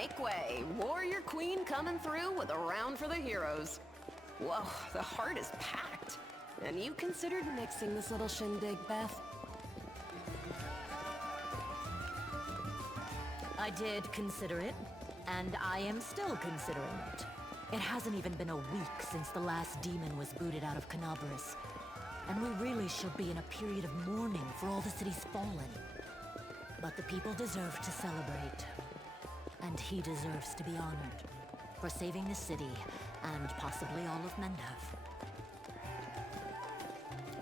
Make way. Warrior Queen coming through with a round for the heroes. Whoa, the heart is packed. And you considered mixing this little shindig, Beth? I did consider it, and I am still considering it. It hasn't even been a week since the last demon was booted out of Canabris. And we really should be in a period of mourning for all the city's fallen. But the people deserve to celebrate. And he deserves to be honored for saving the city and possibly all of Mendev.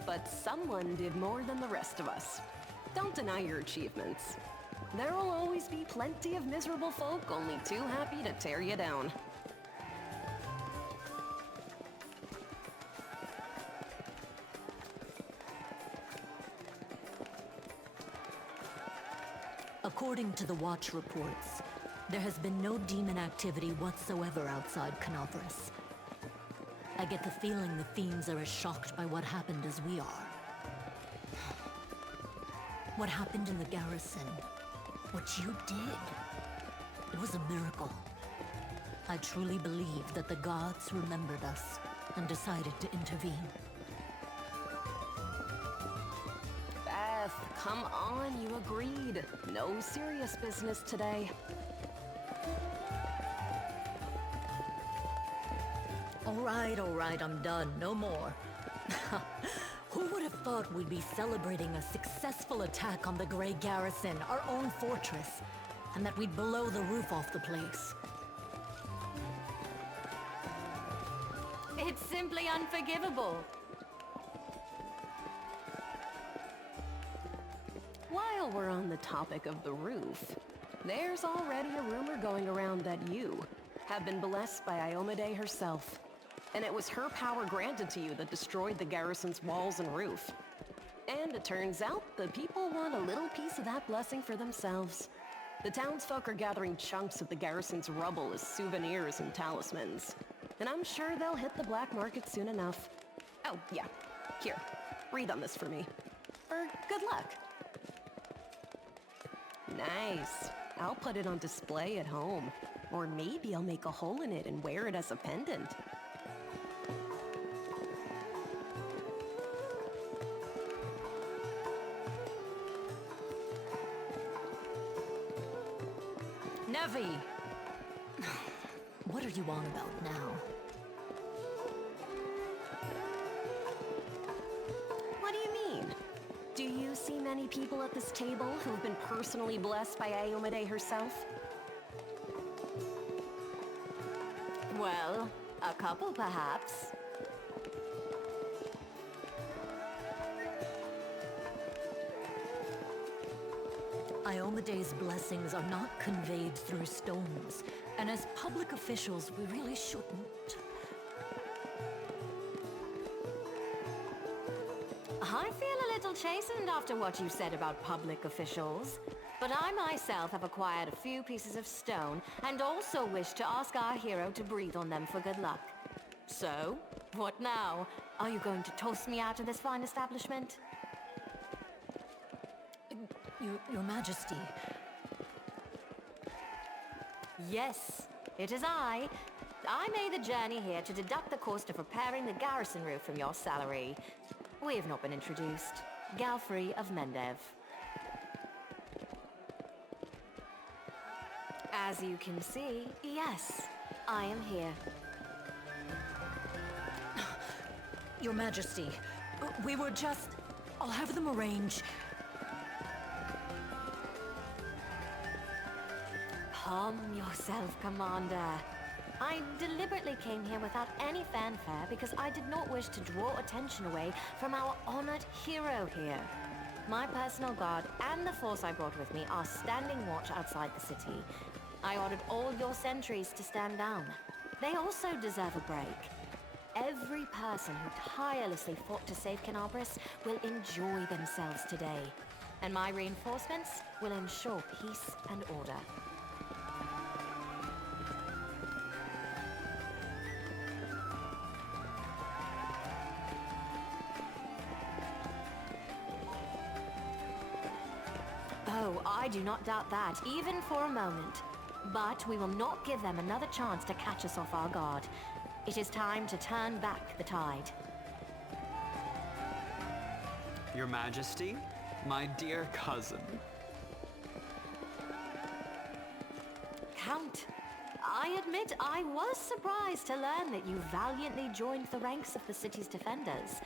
But someone did more than the rest of us. Don't deny your achievements. There'll always be plenty of miserable folk only too happy to tear you down. According to the Watch reports, there has been no demon activity whatsoever outside Canabris. I get the feeling the fiends are as shocked by what happened as we are. What happened in the garrison, what you did, it was a miracle. I truly believe that the gods remembered us and decided to intervene. Beth, come on, you agreed. No serious business today. All right, I'm done. No more. Who would have thought we'd be celebrating a successful attack on the Grey Garrison, our own fortress, and that we'd blow the roof off the place? It's simply unforgivable. While we're on the topic of the roof, there's already a rumor going around that you have been blessed by Iomade herself. And it was her power granted to you that destroyed the garrison's walls and roof. And it turns out the people want a little piece of that blessing for themselves. The townsfolk are gathering chunks of the garrison's rubble as souvenirs and talismans. And I'm sure they'll hit the black market soon enough. Oh, yeah. Here, read on this for me. For good luck. Nice. I'll put it on display at home. Or maybe I'll make a hole in it and wear it as a pendant. Nevi! What are you on about now? What do you mean? Do you see many people at this table who've been personally blessed by Iomade herself? Well, a couple perhaps. Iomade's blessings are not conveyed through stones, and as public officials, we really shouldn't. I feel a little chastened after what you said about public officials. But I myself have acquired a few pieces of stone, and also wish to ask our hero to breathe on them for good luck. So, what now? Are you going to toss me out of this fine establishment? Your Majesty. Yes, it is I. I made the journey here to deduct the cost of repairing the garrison roof from your salary. We have not been introduced. Galfrey of Mendev. As you can see, yes, I am here. Your Majesty, we were just... I'll have them arrange. Calm yourself, Commander. I deliberately came here without any fanfare because I did not wish to draw attention away from our honored hero here. My personal guard and the force I brought with me are standing watch outside the city. I ordered all your sentries to stand down. They also deserve a break. Every person who tirelessly fought to save Canabris will enjoy themselves today. And my reinforcements will ensure peace and order. Oh, I do not doubt that, even for a moment. But we will not give them another chance to catch us off our guard. It is time to turn back the tide. Your Majesty, my dear cousin. Count, I admit I was surprised to learn that you valiantly joined the ranks of the city's defenders.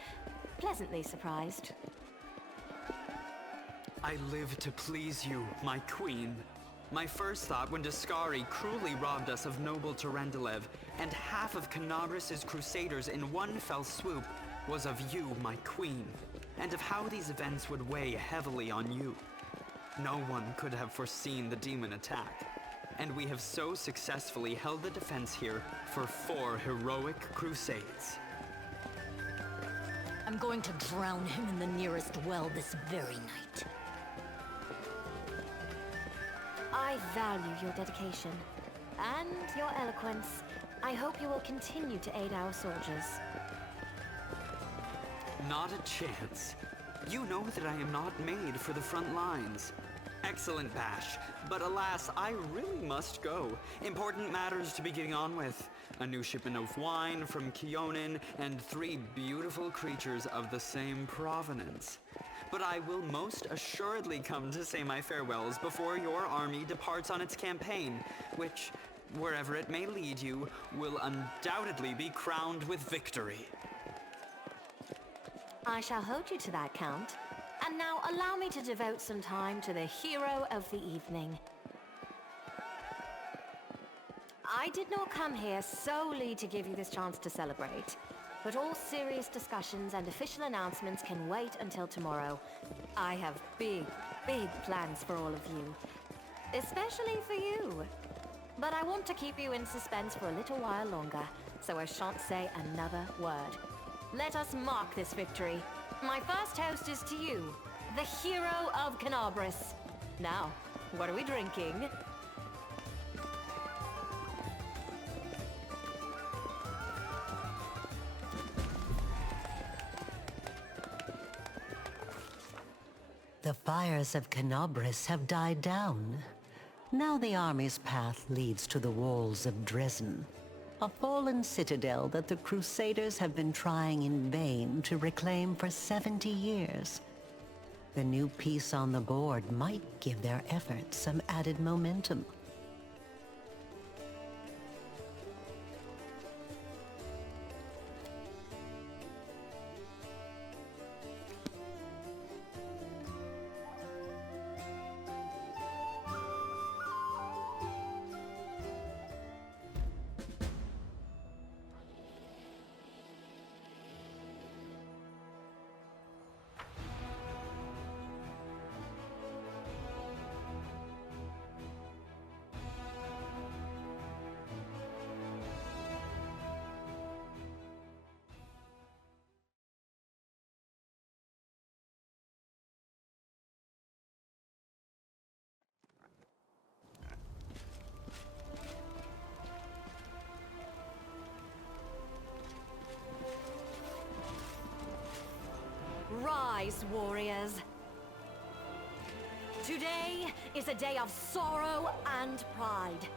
Pleasantly surprised. I live to please you, my queen. My first thought when Daskari cruelly robbed us of noble Terendelev and half of Canabris's crusaders in one fell swoop was of you, my queen, and of how these events would weigh heavily on you. No one could have foreseen the demon attack, and we have so successfully held the defense here for 4 heroic crusades. I'm going to drown him in the nearest well this very night. I value your dedication and your eloquence. I hope you will continue to aid our soldiers. Not a chance. You know that I am not made for the front lines. Excellent bash, but alas, I really must go. Important matters to be getting on with. A new shipment of wine from Kionin, and 3 beautiful creatures of the same provenance. But I will most assuredly come to say my farewells before your army departs on its campaign, which, wherever it may lead you, will undoubtedly be crowned with victory. I shall hold you to that, Count. And now allow me to devote some time to the hero of the evening. I did not come here solely to give you this chance to celebrate, but all serious discussions and official announcements can wait until tomorrow. I have big, big plans for all of you, especially for you. But I want to keep you in suspense for a little while longer, so I shan't say another word. Let us mark this victory. My first toast is to you, the hero of Canabris. Now, what are we drinking? The fires of Canabris have died down. Now the army's path leads to the walls of Dresden, a fallen citadel that the Crusaders have been trying in vain to reclaim for 70 years. The new piece on the board might give their efforts some added momentum. Rise, warriors. Today is a day of sorrow and pride.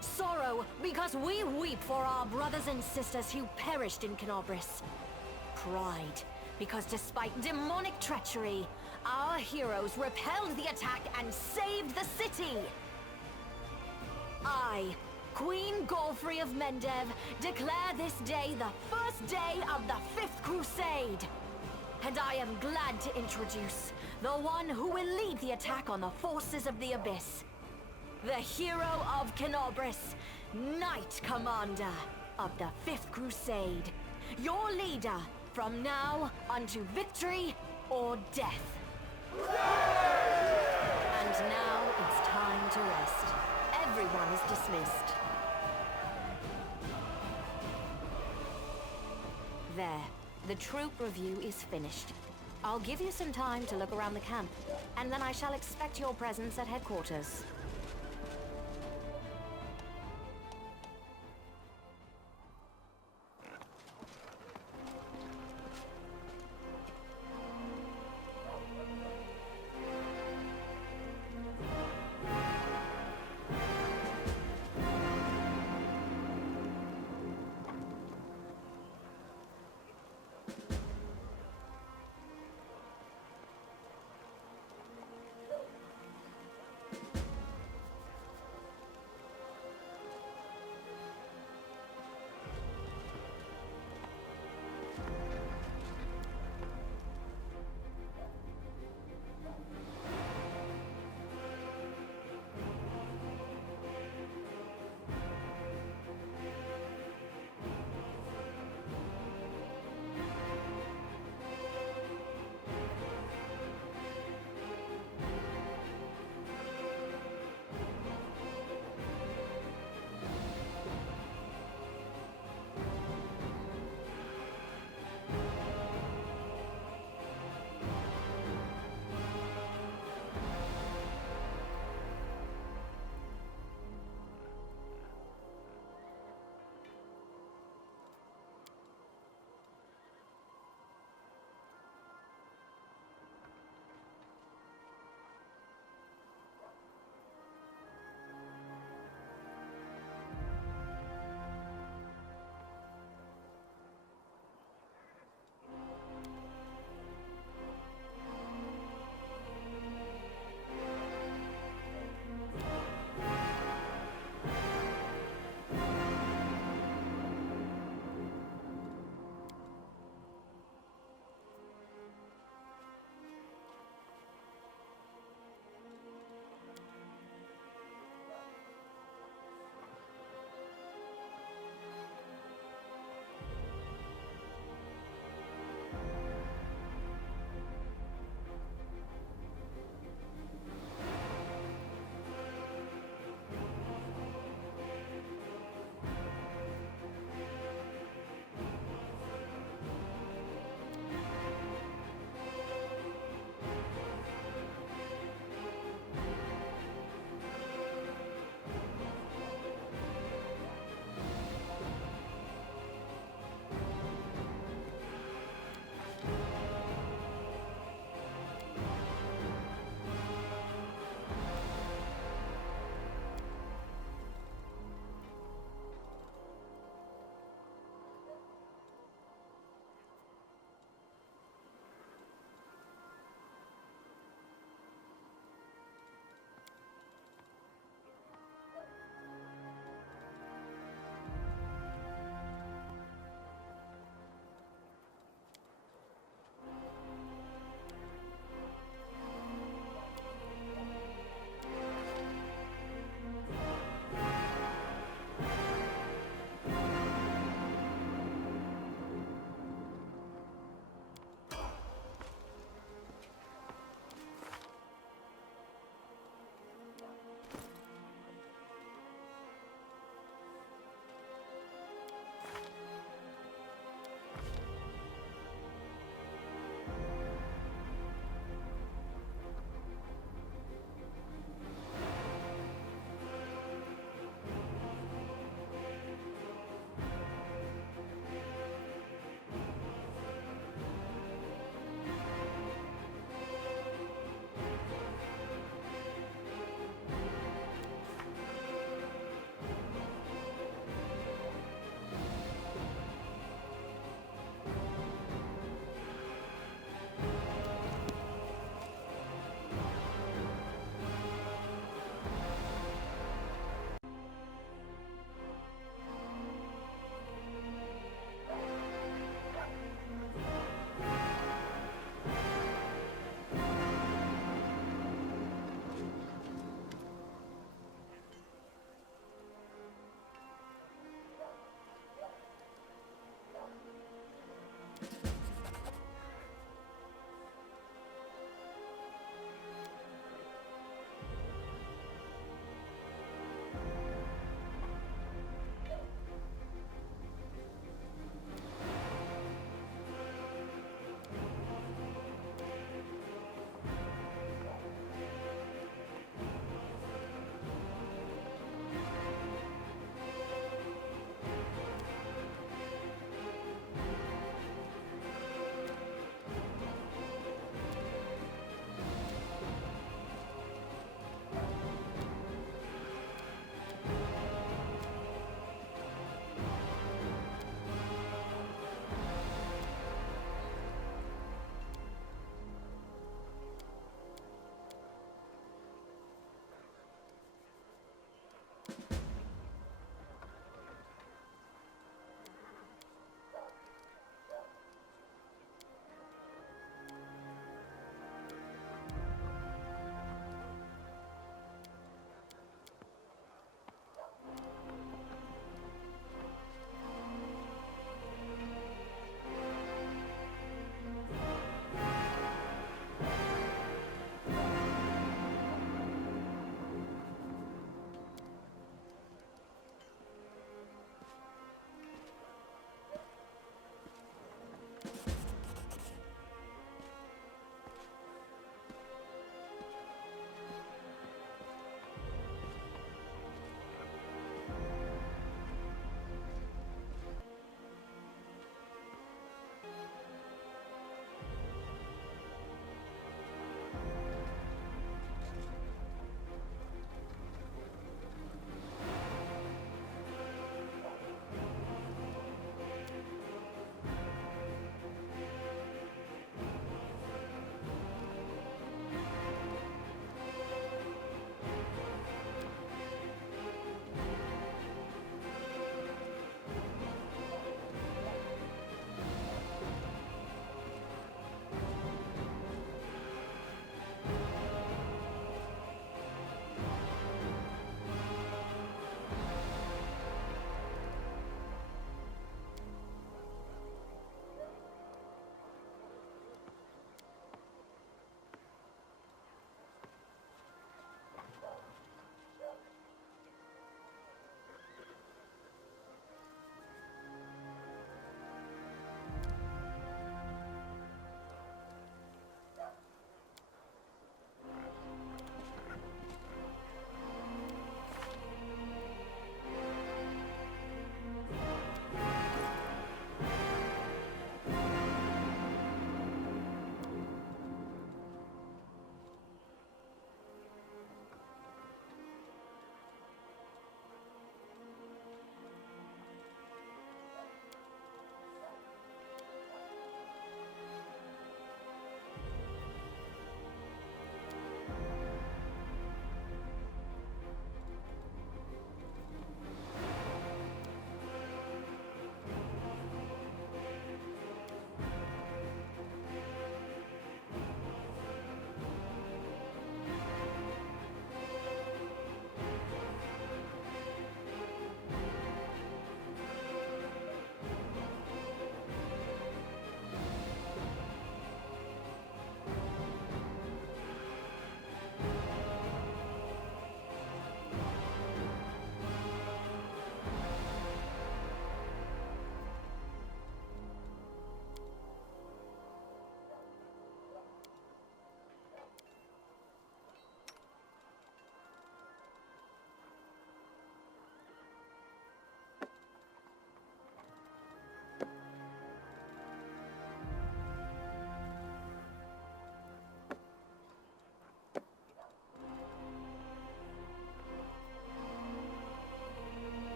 Sorrow because we weep for our brothers and sisters who perished in Canabris. Pride because despite demonic treachery, our heroes repelled the attack and saved the city. I, Queen Godfrey of Mendev, declare this day the first day of the 5th Crusade. And I am glad to introduce the one who will lead the attack on the forces of the Abyss. The hero of Canabris, Knight Commander of the 5th Crusade. Your leader from now unto victory or death. And now it's time to rest. Everyone is dismissed. There. The troop review is finished. I'll give you some time to look around the camp, and then I shall expect your presence at headquarters.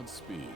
Godspeed.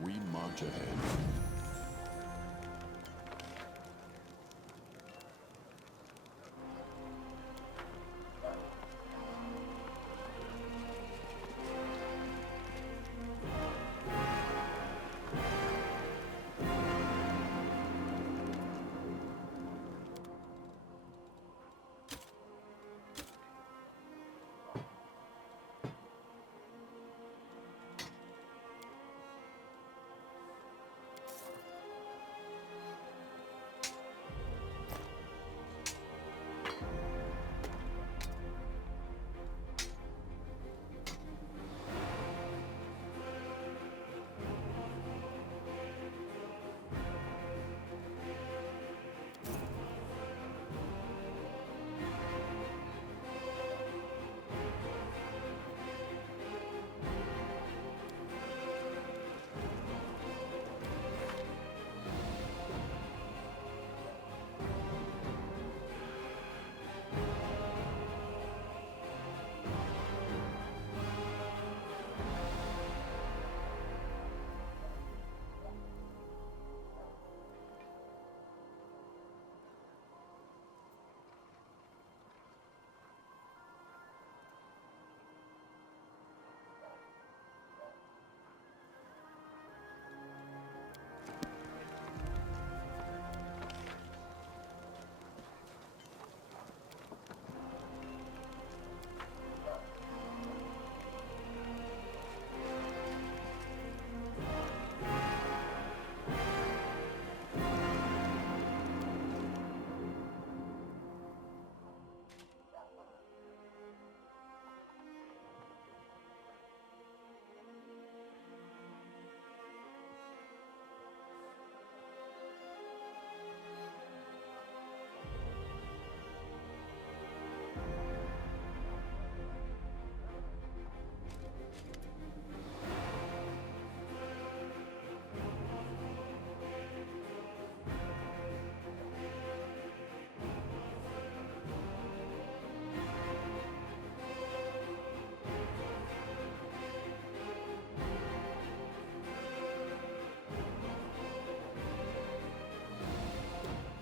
We march ahead.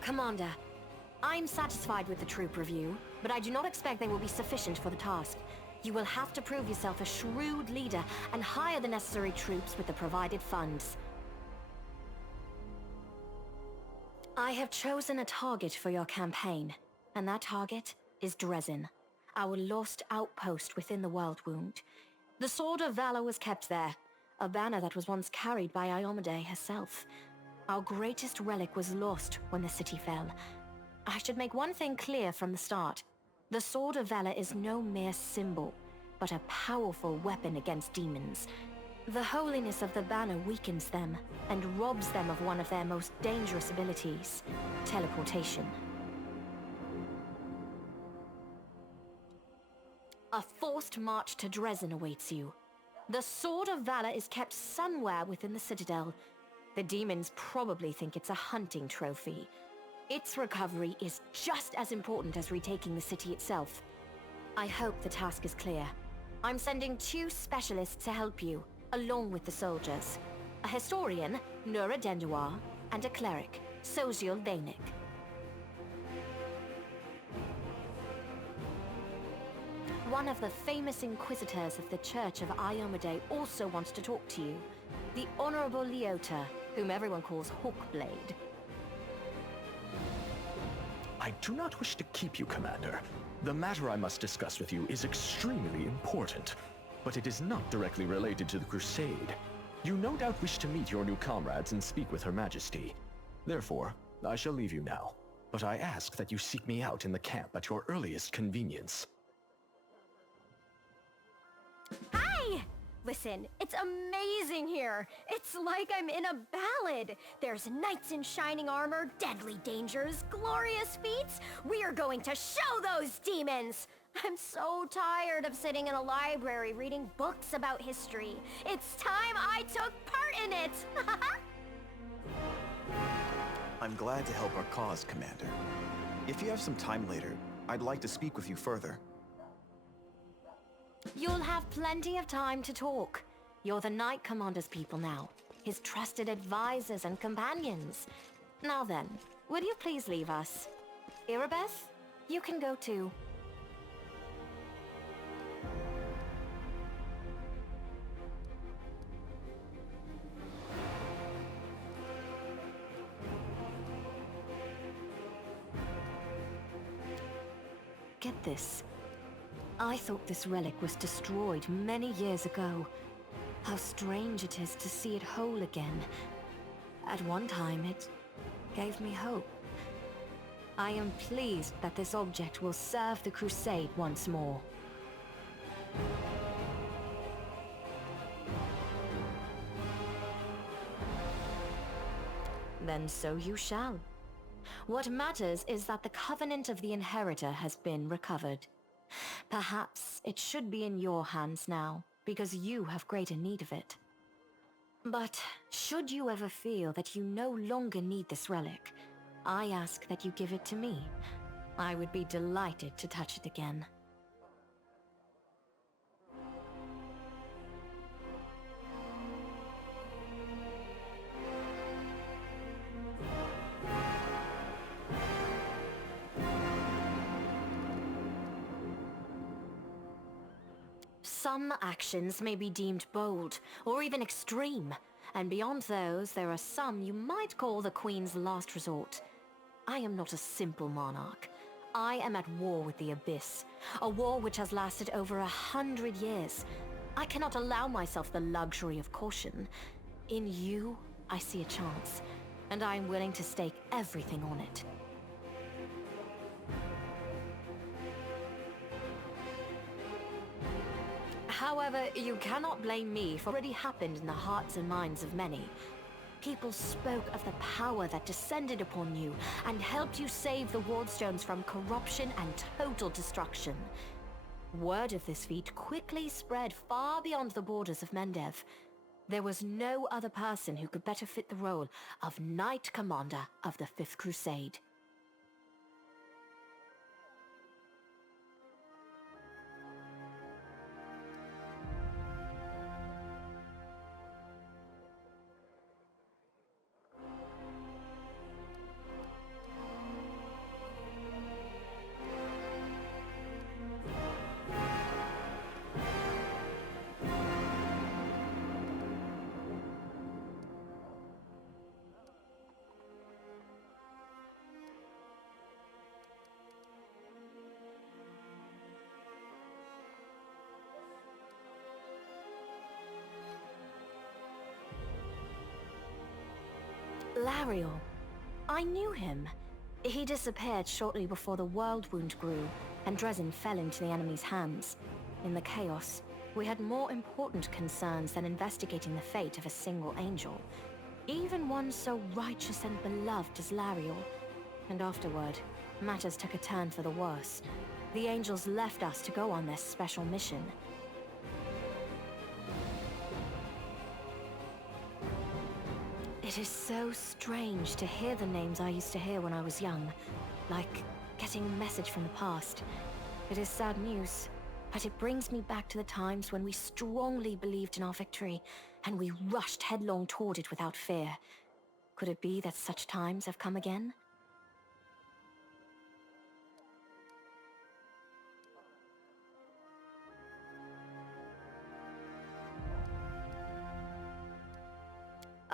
Commander, I'm satisfied with the troop review, but I do not expect they will be sufficient for the task. You will have to prove yourself a shrewd leader and hire the necessary troops with the provided funds. I have chosen a target for your campaign, and that target is Dresden, our lost outpost within the World Wound. The Sword of Valor was kept there, a banner that was once carried by Iomade herself. Our greatest relic was lost when the city fell. I should make one thing clear from the start. The Sword of Valor is no mere symbol, but a powerful weapon against demons. The holiness of the banner weakens them and robs them of one of their most dangerous abilities, teleportation. A forced march to Dresden awaits you. The Sword of Valor is kept somewhere within the Citadel. The demons probably think it's a hunting trophy. Its recovery is just as important as retaking the city itself. I hope the task is clear. I'm sending 2 specialists to help you, along with the soldiers. A historian, Nura Denduar, and a cleric, Soziel Danik. One of the famous inquisitors of the Church of Iomade also wants to talk to you. The Honorable Leota, whom everyone calls Hawkblade. I do not wish to keep you, Commander. The matter I must discuss with you is extremely important, but it is not directly related to the Crusade. You no doubt wish to meet your new comrades and speak with Her Majesty. Therefore, I shall leave you now, but I ask that you seek me out in the camp at your earliest convenience. Hi! Listen, it's amazing here. It's like I'm in a ballad. There's knights in shining armor, deadly dangers, glorious feats. We are going to show those demons! I'm so tired of sitting in a library reading books about history. It's time I took part in it! I'm glad to help our cause, Commander. If you have some time later, I'd like to speak with you further. You'll have plenty of time to talk. You're the Knight Commander's people now, his trusted advisors and companions. Now then, will you please leave us? Irabeth, you can go too. Get this. I thought this relic was destroyed many years ago. How strange it is to see it whole again. At one time, it gave me hope. I am pleased that this object will serve the Crusade once more. Then so you shall. What matters is that the Covenant of the Inheritor has been recovered. Perhaps it should be in your hands now, because you have greater need of it. But should you ever feel that you no longer need this relic, I ask that you give it to me. I would be delighted to touch it again. Some actions may be deemed bold, or even extreme, and beyond those, there are some you might call the Queen's last resort. I am not a simple monarch. I am at war with the Abyss, a war which has lasted over 100 years. I cannot allow myself the luxury of caution. In you, I see a chance, and I am willing to stake everything on it. However, you cannot blame me for what already happened in the hearts and minds of many. People spoke of the power that descended upon you and helped you save the Wardstones from corruption and total destruction. Word of this feat quickly spread far beyond the borders of Mendev. There was no other person who could better fit the role of Knight Commander of the Fifth Crusade. Lariel. I knew him. He disappeared shortly before the world wound grew, and Dresden fell into the enemy's hands. In the chaos, we had more important concerns than investigating the fate of a single angel. Even one so righteous and beloved as Lariel. And afterward, matters took a turn for the worse. The angels left us to go on this special mission. It is so strange to hear the names I used to hear when I was young, like getting a message from the past. It is sad news, but it brings me back to the times when we strongly believed in our victory, and we rushed headlong toward it without fear. Could it be that such times have come again?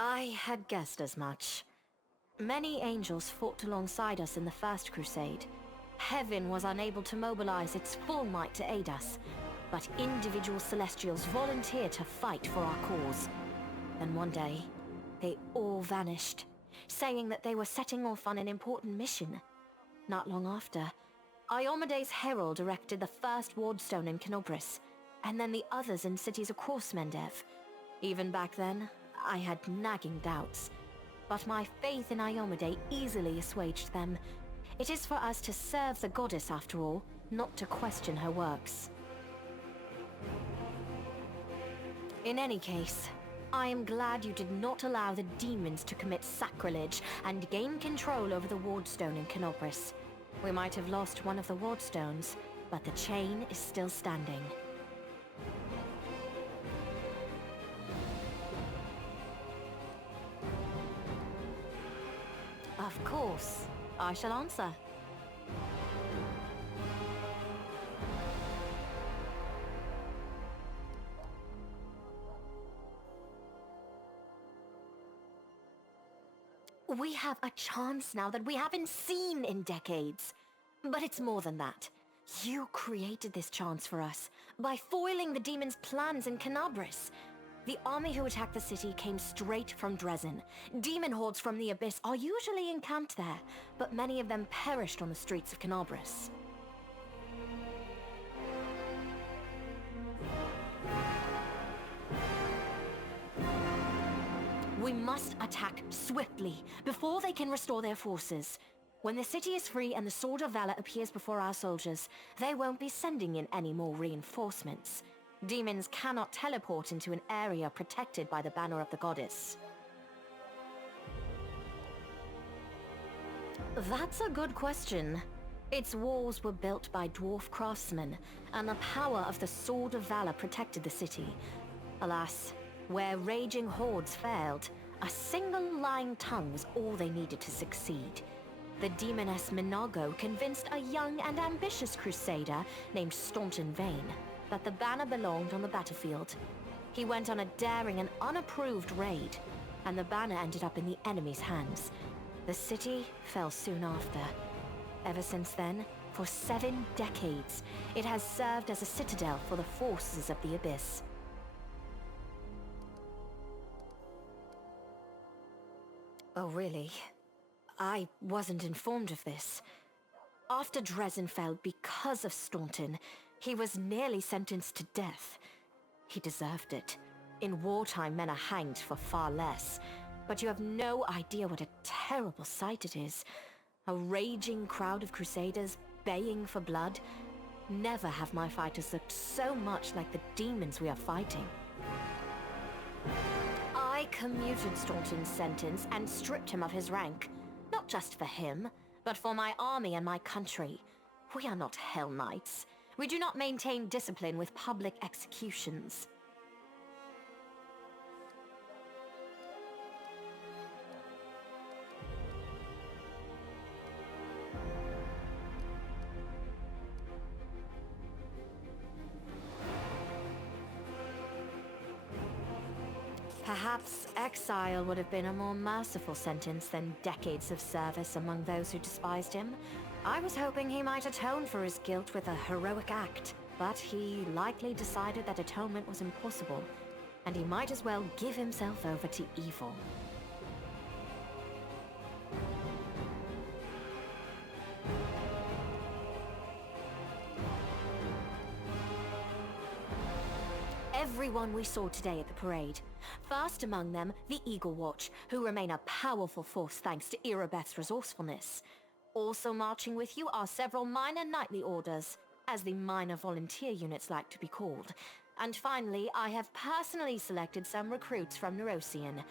I had guessed as much. Many angels fought alongside us in the First Crusade. Heaven was unable to mobilize its full might to aid us, but individual Celestials volunteered to fight for our cause. Then one day, they all vanished, saying that they were setting off on an important mission. Not long after, Iomede's herald erected the first wardstone in Kenobris, and then the others in cities across Mendev. Even back then, I had nagging doubts, but my faith in Iomede easily assuaged them. It is for us to serve the goddess after all, not to question her works. In any case, I am glad you did not allow the demons to commit sacrilege and gain control over the wardstone in Kenobris. We might have lost one of the wardstones, but the chain is still standing. Of course, I shall answer. We have a chance now that we haven't seen in decades. But it's more than that. You created this chance for us by foiling the demons' plans in Kenabris. The army who attacked the city came straight from Dresden. Demon hordes from the Abyss are usually encamped there, but many of them perished on the streets of Kenabris. We must attack swiftly, before they can restore their forces. When the city is free and the Sword of Valor appears before our soldiers, they won't be sending in any more reinforcements. Demons cannot teleport into an area protected by the banner of the goddess. That's a good question. Its walls were built by dwarf craftsmen, and the power of the Sword of Valor protected the city. Alas, where raging hordes failed, a single lying tongue was all they needed to succeed. The demoness Minago convinced a young and ambitious crusader named Staunton Vane that the banner belonged on the battlefield. He went on a daring and unapproved raid, and the banner ended up in the enemy's hands. The city fell soon after. Ever since then, for 7 decades, it has served as a citadel for the forces of the Abyss. Oh, really? I wasn't informed of this. After Dresden fell because of Staunton, he was nearly sentenced to death. He deserved it. In wartime, men are hanged for far less. But you have no idea what a terrible sight it is. A raging crowd of crusaders baying for blood. Never have my fighters looked so much like the demons we are fighting. I commuted Staunton's sentence and stripped him of his rank. Not just for him, but for my army and my country. We are not Hell Knights. We do not maintain discipline with public executions. Perhaps exile would have been a more merciful sentence than decades of service among those who despised him. I was hoping he might atone for his guilt with a heroic act, but he likely decided that atonement was impossible, and he might as well give himself over to evil. Everyone we saw today at the parade. First among them, the Eagle Watch, who remain a powerful force thanks to Irabeth's resourcefulness. Also marching with you are several minor knightly orders, as the minor volunteer units like to be called. And finally, I have personally selected some recruits from Neurosian.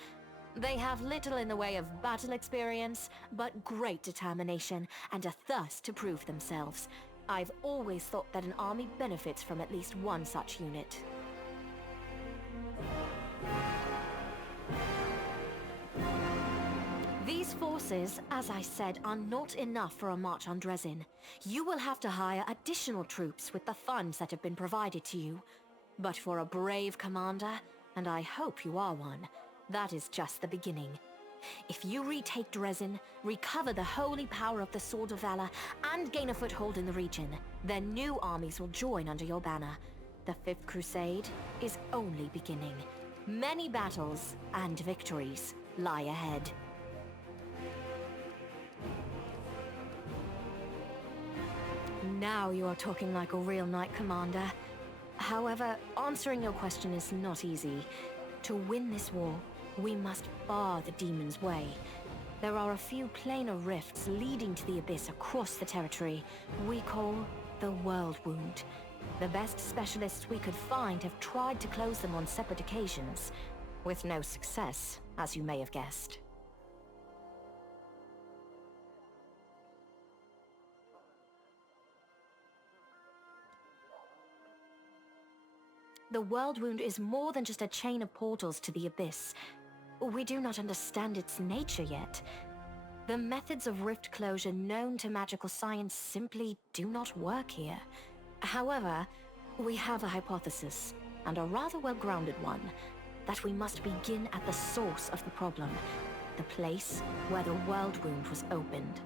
They have little in the way of battle experience, but great determination and a thirst to prove themselves. I've always thought that an army benefits from at least one such unit. These forces, as I said, are not enough for a march on Dresden. You will have to hire additional troops with the funds that have been provided to you. But for a brave commander, and I hope you are one, that is just the beginning. If you retake Dresden, recover the holy power of the Sword of Valor, and gain a foothold in the region, then new armies will join under your banner. The Fifth Crusade is only beginning. Many battles and victories lie ahead. Now you are talking like a real knight commander. However, answering your question is not easy. To win this war, we must bar the demon's way. There are a few planar rifts leading to the abyss across the territory we call the World Wound. The best specialists we could find have tried to close them on separate occasions, with no success, as you may have guessed. The World Wound is more than just a chain of portals to the abyss. We do not understand its nature yet. The methods of rift closure known to magical science simply do not work here. However, we have a hypothesis, and a rather well-grounded one, that we must begin at the source of the problem, the place where the World Wound was opened.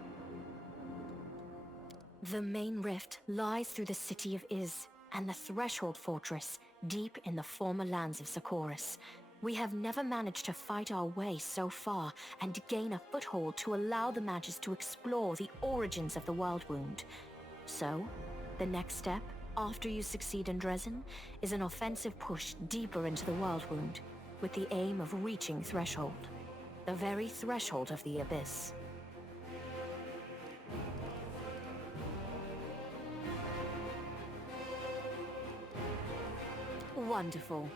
The main rift lies through the city of Iz, and the Threshold Fortress, deep in the former lands of Socorus. We have never managed to fight our way so far and gain a foothold to allow the mages to explore the origins of the World Wound. So, the next step, after you succeed in Dresden, is an offensive push deeper into the World Wound, with the aim of reaching Threshold, the very threshold of the Abyss. Wonderful.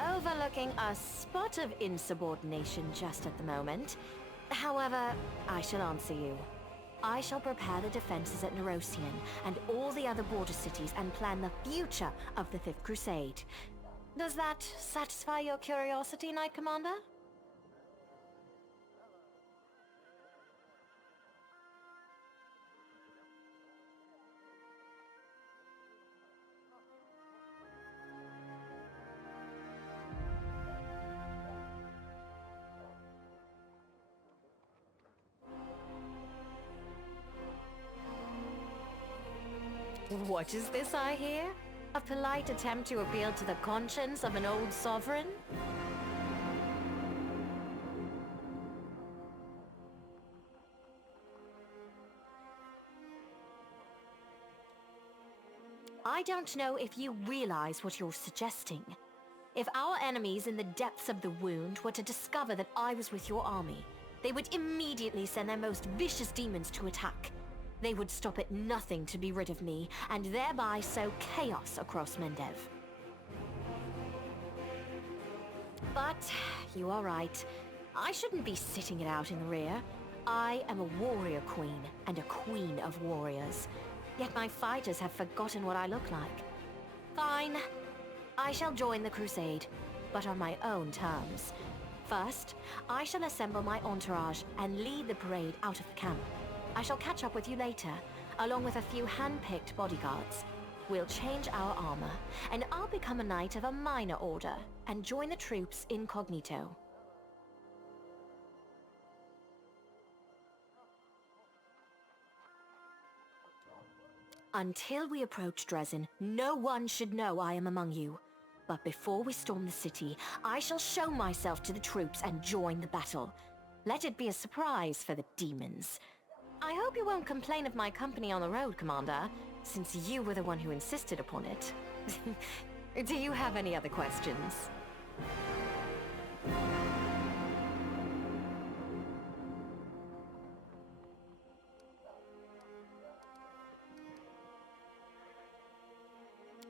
Overlooking a spot of insubordination just at the moment. However, I shall answer you. I shall prepare the defenses at Nerosian and all the other border cities and plan the future of the Fifth Crusade. Does that satisfy your curiosity, Knight Commander? What is this I hear? A polite attempt to appeal to the conscience of an old sovereign? I don't know if you realize what you're suggesting. If our enemies in the depths of the wound were to discover that I was with your army, they would immediately send their most vicious demons to attack. They would stop at nothing to be rid of me, and thereby sow chaos across Mendev. But you are right. I shouldn't be sitting it out in the rear. I am a warrior queen, and a queen of warriors. Yet my fighters have forgotten what I look like. Fine. I shall join the crusade, but on my own terms. First, I shall assemble my entourage and lead the parade out of the camp. I shall catch up with you later, along with a few hand-picked bodyguards. We'll change our armor, and I'll become a knight of a minor order and join the troops incognito. Until we approach Dresden, no one should know I am among you. But before we storm the city, I shall show myself to the troops and join the battle. Let it be a surprise for the demons. I hope you won't complain of my company on the road, Commander, since you were the one who insisted upon it. Do you have any other questions?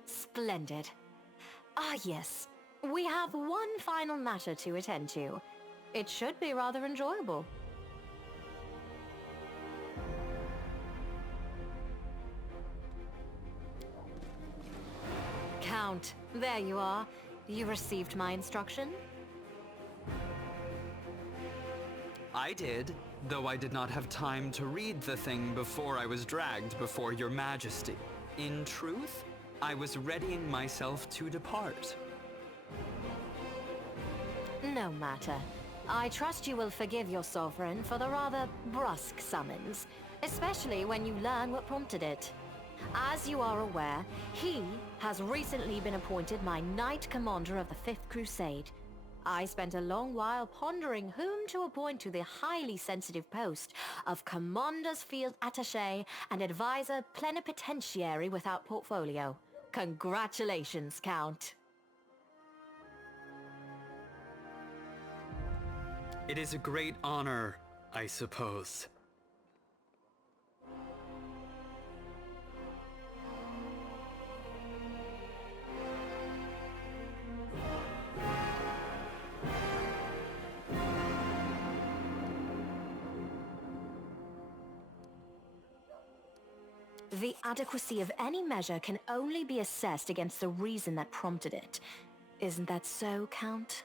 Splendid. Ah, yes. We have one final matter to attend to. It should be rather enjoyable. Count, there you are. You received my instruction? I did, though I did not have time to read the thing before I was dragged before your majesty. In truth, I was readying myself to depart. No matter. I trust you will forgive your sovereign for the rather brusque summons, especially when you learn what prompted it. As you are aware, he has recently been appointed my Knight Commander of the Fifth Crusade. I spent a long while pondering whom to appoint to the highly sensitive post of Commander's Field Attaché and Advisor Plenipotentiary without portfolio. Congratulations, Count. It is a great honor, I suppose. The adequacy of any measure can only be assessed against the reason that prompted it. Isn't that so, Count?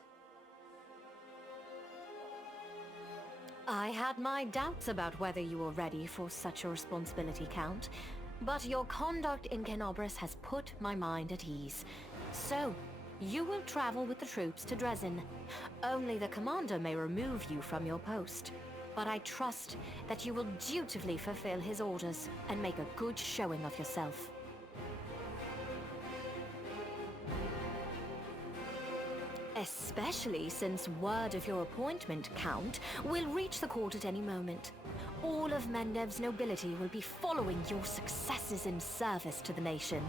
I had my doubts about whether you were ready for such a responsibility, Count, but your conduct in Kenobris has put my mind at ease. So, you will travel with the troops to Dresden. Only the commander may remove you from your post. But I trust that you will dutifully fulfill his orders and make a good showing of yourself. Especially since word of your appointment, Count, will reach the court at any moment. All of Mendev's nobility will be following your successes in service to the nation,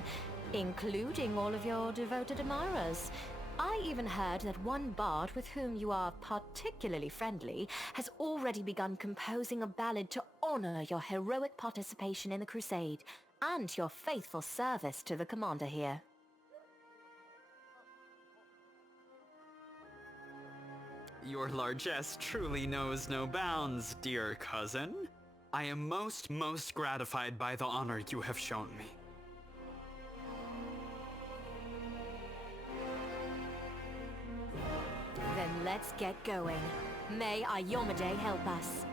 including all of your devoted admirers. I even heard that one bard with whom you are particularly friendly has already begun composing a ballad to honor your heroic participation in the crusade and your faithful service to the commander here. Your largesse truly knows no bounds, dear cousin. I am most gratified by the honor you have shown me. Then let's get going. May Ayomade help us.